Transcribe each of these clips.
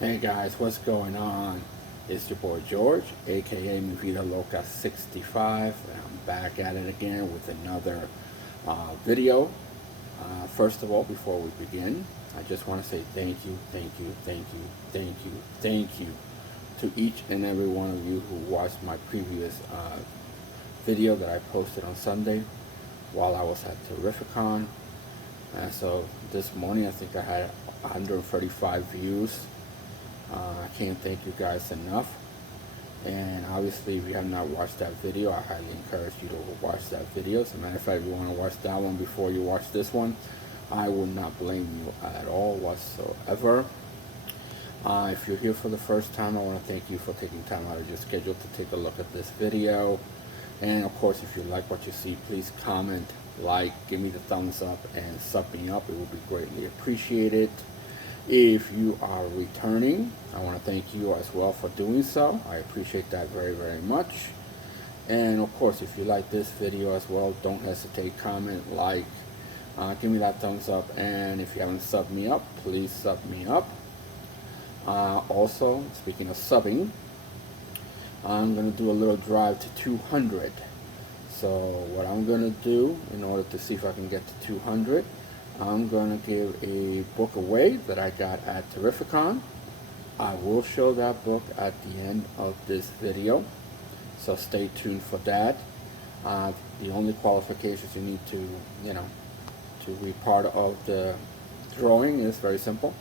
Hey guys, what's going on? It's your boy George, aka Mi Vida Loca 65, and I'm back at it again with another video. First of all, before we begin, I just want to say thank you, thank you, thank you, thank you, thank you to each and every one of you who watched my previous video that I posted on Sunday while I was at Terrificon. So this morning, I think I had 135 views. I can't thank you guys enough. And obviously, if you have not watched that video, I highly encourage you to watch that video. As a matter of fact, if you want to watch that one before you watch this one, I will not blame you at all whatsoever. If you're here for the first time, I want to thank you for taking time out of your schedule to take a look at this video. And of course, if you like what you see, please comment, like, give me the thumbs up, and sub me up. It will be greatly appreciated. If you are returning, I want to thank you as well for doing so. I appreciate that very, very much. And of course, if you like this video as well, don't hesitate, comment, like, give me that thumbs up. And if you haven't subbed me up, please sub me up. Also, speaking of subbing, I'm going to do a little drive to 200. So what I'm going to do in order to see if I can get to 200, I'm going to give a book away that I got at Terrificon. I will show that book at the end of this video, so stay tuned for that. The only qualifications you need to be part of the drawing is very simple.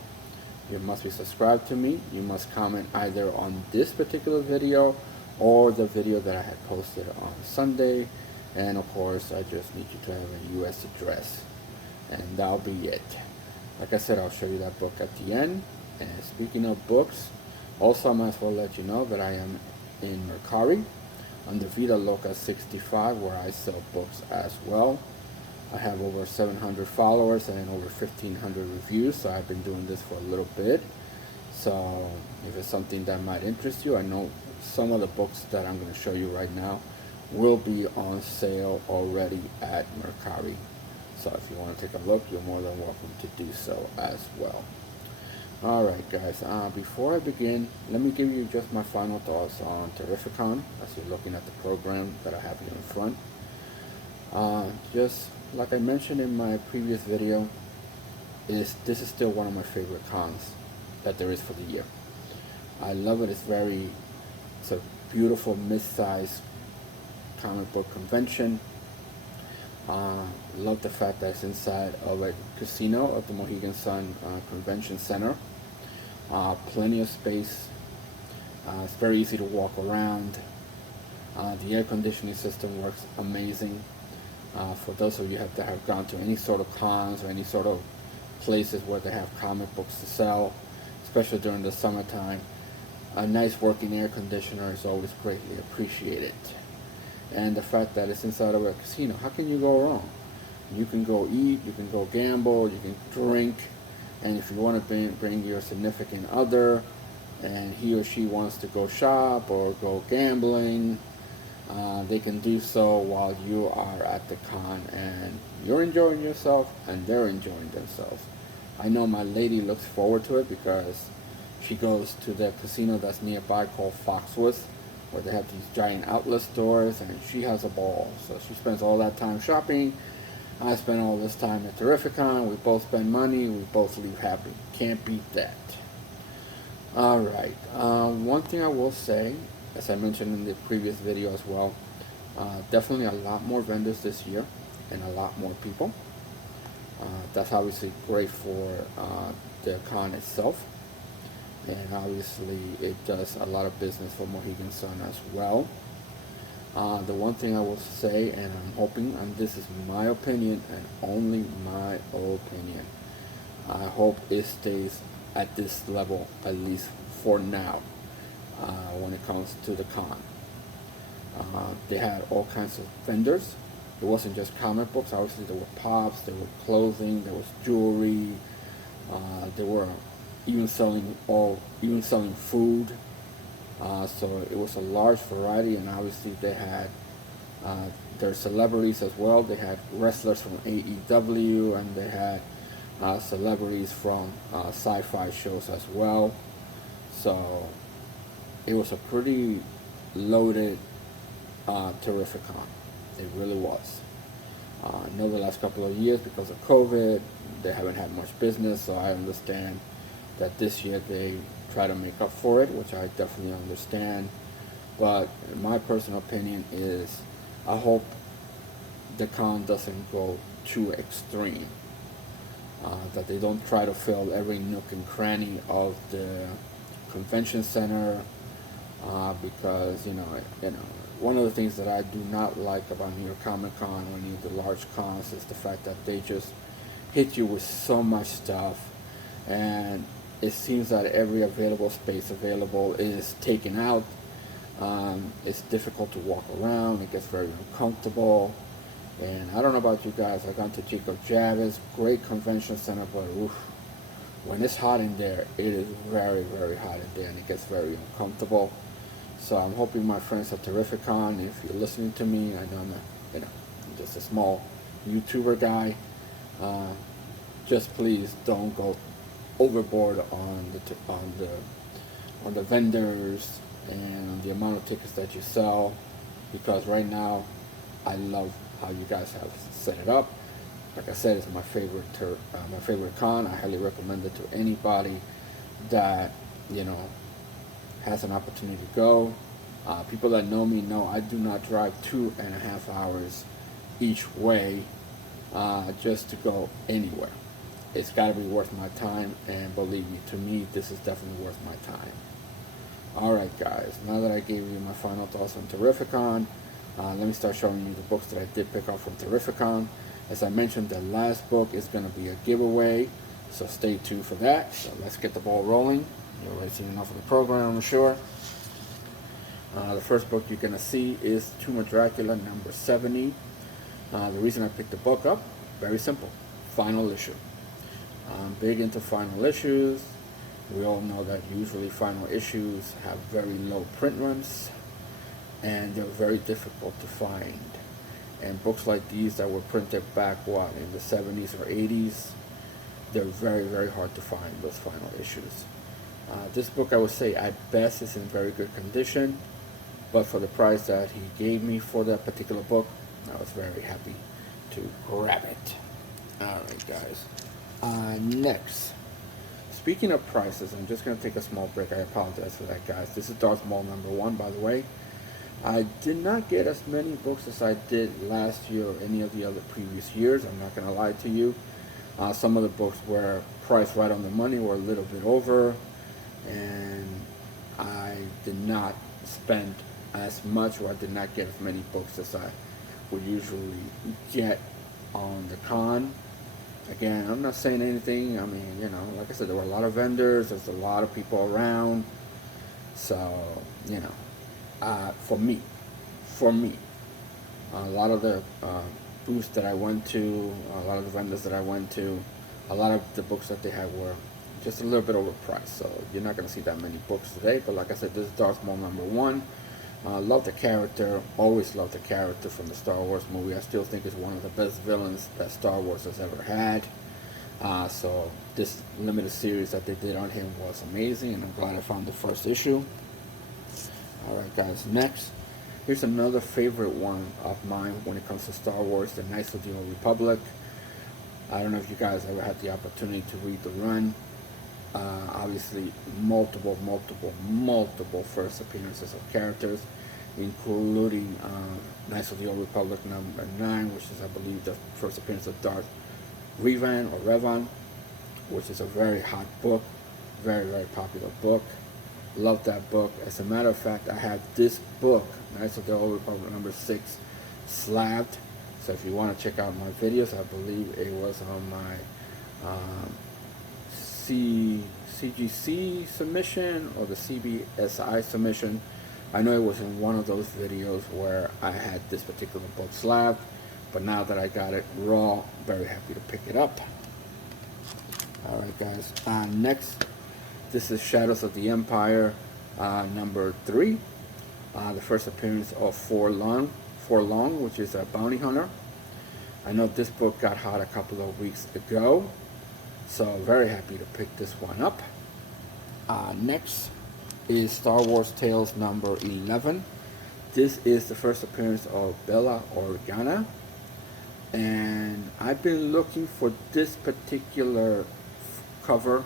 You must be subscribed to me. You must comment either on this particular video or the video that I had posted on Sunday. And of course, I just need you to have a US address. And that'll be it. Like I said, I'll show you that book at the end. And speaking of books, also I might as well let you know that I am in Mercari under Vida Loca 65, where I sell books as well. I have over 700 followers and over 1,500 reviews, so I've been doing this for a little bit. So if it's something that might interest you, I know some of the books that I'm going to show you right now will be on sale already at Mercari. So if you want to take a look, you're more than welcome to do so as well. Alright guys, before I begin, let me give you just my final thoughts on Terrificon as you're looking at the program that I have here in front. Just like I mentioned in my previous video, this is still one of my favorite cons that there is for the year. I love it. It's a beautiful mid-sized comic book convention. Love the fact that it's inside of a casino at the Mohegan Sun Convention Center. Plenty of space. It's very easy to walk around. The air conditioning system works amazing. For those of you that have gone to any sort of cons or any sort of places where they have comic books to sell, especially during the summertime, a nice working air conditioner is always greatly appreciated. And the fact that it's inside of a casino, how can you go wrong? You can go eat, you can go gamble, you can drink, and if you want to bring your significant other and he or she wants to go shop or go gambling, they can do so while you are at the con, and you're enjoying yourself and they're enjoying themselves. I know my lady looks forward to it because she goes to the casino that's nearby called Foxwoods, where they have these giant outlet stores, and she has a ball. So she spends all that time shopping. I spend all this time at Terrificon. We both spend money. We both leave happy. Can't beat that. Alright, one thing I will say, as I mentioned in the previous video as well, definitely a lot more vendors this year and a lot more people. That's obviously great for the con itself, and obviously it does a lot of business for Mohegan Sun as well. The one thing I will say, and I'm hoping, and this is my opinion and only my opinion, I hope it stays at this level at least for now when it comes to the con. They had all kinds of vendors. It wasn't just comic books. Obviously there were pops, there were clothing, there was jewelry, they were even selling food. So it was a large variety, and obviously they had their celebrities as well. They had wrestlers from AEW, and they had celebrities from sci-fi shows as well. So it was a pretty loaded Terrificon. It really was. I know the last couple of years, because of COVID, they haven't had much business, so I understand that this year they try to make up for it, which I definitely understand. But my personal opinion is I hope the con doesn't go too extreme. That they don't try to fill every nook and cranny of the convention center, because one of the things that I do not like about New York Comic Con or any of the large cons is the fact that they just hit you with so much stuff, and it seems that every available space available is taken out. It's difficult to walk around. It gets very uncomfortable. And I don't know about you guys. I've gone to Jacob Javits, great convention center, but oof, when it's hot in there, it is very, very hot in there, and it gets very uncomfortable. So I'm hoping my friends at Terrificon, if you're listening to me, I know I'm just a small YouTuber guy. Just please don't go overboard on the vendors and the amount of tickets that you sell, because right now I love how you guys have set it up. Like I said, it's my favorite con. I highly recommend it to anybody that has an opportunity to go. People that know me know I do not drive 2.5 hours each way just to go anywhere. It's got to be worth my time, and believe me, to me, this is definitely worth my time. Alright guys, now that I gave you my final thoughts on Terrificon, let me start showing you the books that I did pick up from Terrificon. As I mentioned, the last book is going to be a giveaway, so stay tuned for that. So let's get the ball rolling. You've already seen enough of the program, I'm sure. The first book you're going to see is Tomb of Dracula number 70. The reason I picked the book up, very simple, final issue. I'm big into final issues. We all know that usually final issues have very low print runs, and they're very difficult to find. And books like these that were printed back, in the 70s or 80s, they're very, very hard to find, those final issues. This book, I would say, at best, is in very good condition, but for the price that he gave me for that particular book, I was very happy to grab it. Alright guys, next, speaking of prices, I'm just going to take a small break. I apologize for that, guys. This is Darth Maul number 1, by the way. I did not get as many books as I did last year or any of the other previous years. I'm not going to lie to you. Some of the books were priced right on the money or a little bit over, and I did not spend as much, or I did not get as many books as I would usually get on the con. Again, I'm not saying anything. I mean, like I said, there were a lot of vendors. There's a lot of people around. So, for me, a lot of the booths that I went to, a lot of the vendors that I went to, a lot of the books that they had were just a little bit overpriced. So you're not going to see that many books today. But like I said, this is Darth Maul number 1. Love the character, always loved the character from the Star Wars movie. I still think it's one of the best villains that Star Wars has ever had. So this limited series that they did on him was amazing, and I'm glad I found the first issue. Alright guys, next, here's another favorite one of mine when it comes to Star Wars, the Knights of the Old Republic. I don't know if you guys ever had the opportunity to read the run. Obviously multiple first appearances of characters, including Knights of the Old Republic number 9, which is, I believe, the first appearance of Darth Revan, which is a very hot book, very, very popular book. Love that book. As a matter of fact, I have this book, Knights of the Old Republic number 6, slabbed. So if you want to check out my videos, I believe it was on my CGC submission or the CBSI submission. I know it was in one of those videos where I had this particular book slabbed, but now that I got it raw, very happy to pick it up. Alright guys, next, this is Shadows of the Empire number 3, the first appearance of Forlong, which is a bounty hunter. I know this book got hot a couple of weeks ago, so very happy to pick this one up. Next, is Star Wars Tales number 11. This is the first appearance of Bella Organa, and I've been looking for this particular cover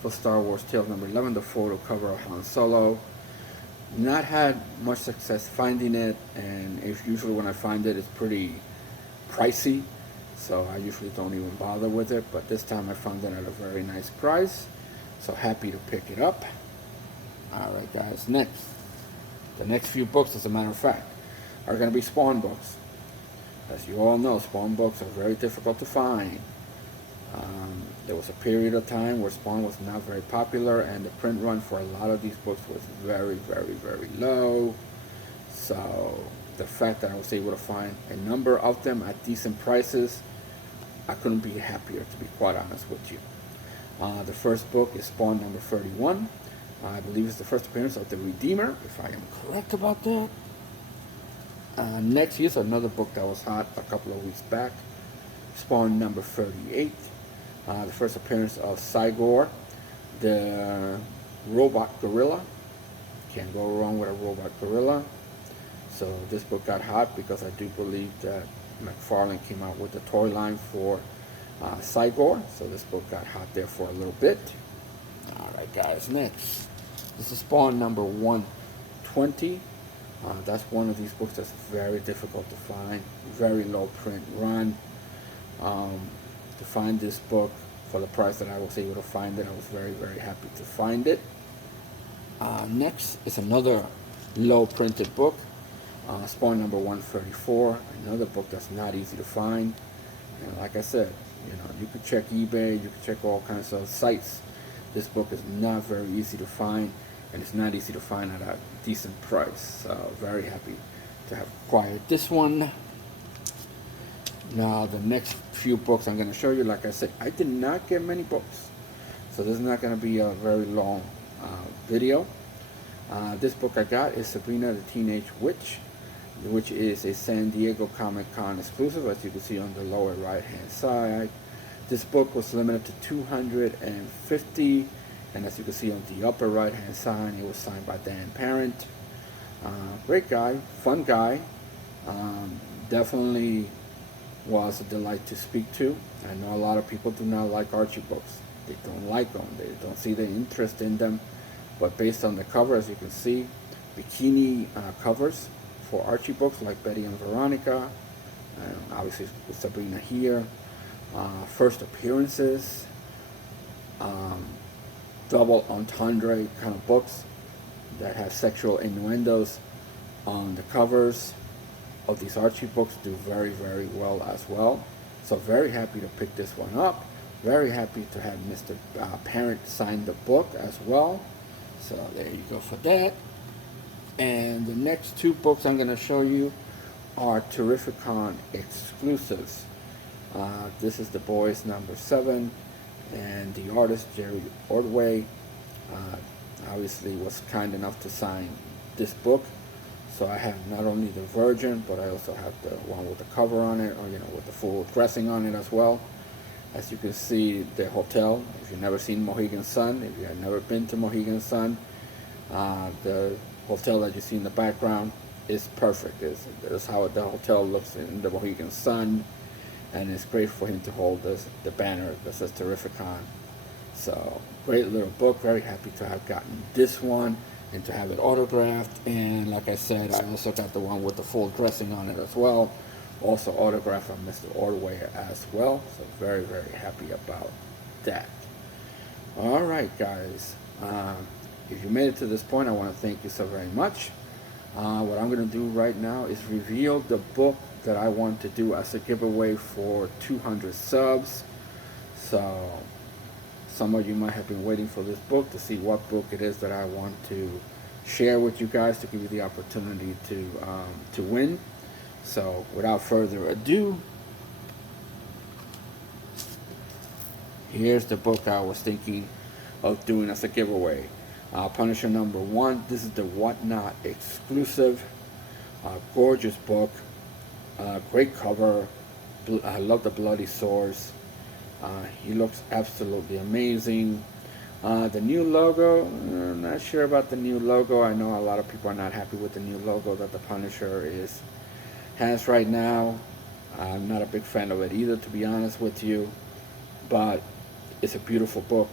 for Star Wars Tales number 11, the photo cover of Han Solo. Not had much success finding it, and usually when I find it, it's pretty pricey, so I usually don't even bother with it, but this time I found it at a very nice price, so happy to pick it up. Alright guys, the next few books, as a matter of fact, are going to be Spawn books. As you all know, Spawn books are very difficult to find. There was a period of time where Spawn was not very popular, and the print run for a lot of these books was very, very, very low. So the fact that I was able to find a number of them at decent prices, I couldn't be happier, to be quite honest with you. The first book is Spawn number 31. I believe it's the first appearance of the Redeemer, if I am correct about that. Next, here's another book that was hot a couple of weeks back. Spawn number 38. The first appearance of Cygor, the robot gorilla. Can't go wrong with a robot gorilla. So this book got hot because I do believe that McFarlane came out with the toy line for Cygor. So this book got hot there for a little bit. Alright guys, next. This is Spawn number 120. That's one of these books that's very difficult to find. Very low print run. To find this book for the price that I was able to find it, I was very, very happy to find it. Next is another low printed book. Spawn number 134. Another book that's not easy to find. And like I said, you could check eBay, you could check all kinds of sites. This book is not very easy to find, and it's not easy to find at a decent price. So very happy to have acquired this one. Now the next few books I'm going to show you, like I said, I did not get many books, so this is not going to be a very long video. This book I got is Sabrina the Teenage Witch, which is a San Diego Comic-Con exclusive, as you can see on the lower right hand side. This book was limited to 250, and as you can see on the upper right hand side, it was signed by Dan Parent. Great guy, fun guy, definitely was a delight to speak to. I know a lot of people do not like Archie books. They don't like them, they don't see the interest in them, but based on the cover, as you can see, bikini covers for Archie books like Betty and Veronica, and obviously with Sabrina here. First appearances, double entendre kind of books that have sexual innuendos on the covers of these Archie books do very, very well as well. So very happy to pick this one up. Very happy to have Mr. Parent sign the book as well. So there you go for that. And the next two books I'm going to show you are Terrificon exclusives. This is The Boys number 7, and the artist Jerry Ordway obviously was kind enough to sign this book. So I have not only the Virgin, but I also have the one with the cover on it, or with the full dressing on it as well. As you can see, the hotel, if you've never seen Mohegan Sun, if you have never been to Mohegan Sun, the hotel that you see in the background is perfect. It's how the hotel looks in the Mohegan Sun, and it's great for him to hold the banner that says Terrificon. So great little book. Very happy to have gotten this one and to have it autographed. And like I said, I also got the one with the full dressing on it as well, also autographed from Mr. Ordway as well. So very, very happy about that. All right, guys. If you made it to this point, I want to thank you so very much. What I'm going to do right now is reveal the book that I want to do as a giveaway for 200 subs. So some of you might have been waiting for this book to see what book it is that I want to share with you guys to give you the opportunity to win. So without further ado, here's the book I was thinking of doing as a giveaway. Punisher number 1. This is the Whatnot exclusive. Gorgeous book. Great cover. I love the bloody swords. He looks absolutely amazing. The new logo, I'm not sure about the new logo. I know a lot of people are not happy with the new logo that the Punisher has right now. I'm not a big fan of it either, to be honest with you, but it's a beautiful book.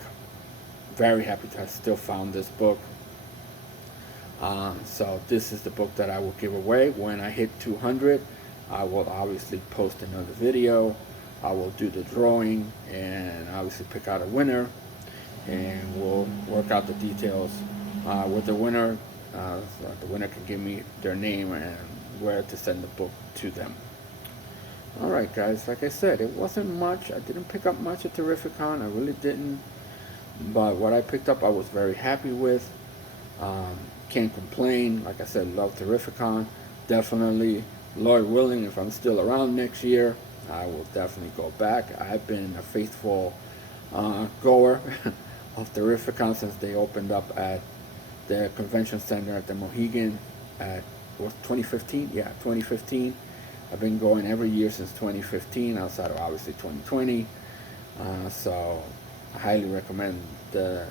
Very happy to have still found this book. So this is the book that I will give away when I hit 200. I will obviously post another video. I will do the drawing and obviously pick out a winner, and we'll work out the details with the winner. So the winner can give me their name and where to send the book to them. Alright guys, like I said, it wasn't much. I didn't pick up much at Terrificon. I really didn't. But what I picked up I was very happy with. Can't complain. Like I said, love Terrificon. Definitely, Lord willing, if I'm still around next year, I will definitely go back. I've been a faithful goer of Terrificon since they opened up at the convention center at the Mohegan at 2015. Yeah, 2015. I've been going every year since 2015, outside of obviously 2020. So I highly recommend the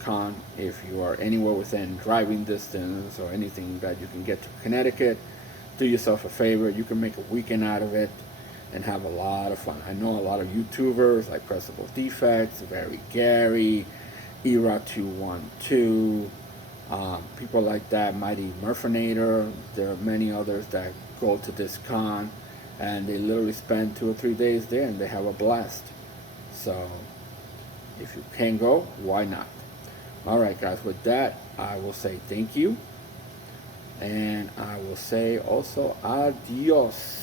con if you are anywhere within driving distance or anything that you can get to Connecticut. Do yourself a favor. You can make a weekend out of it and have a lot of fun. I know a lot of YouTubers like Pressable Defects, Very Gary, Era 212, people like that, Mighty Murphinator. There are many others that go to this con and they literally spend 2 or 3 days there and they have a blast. So if you can go, why not? Alright guys, with that I will say thank you, and I will say also adios.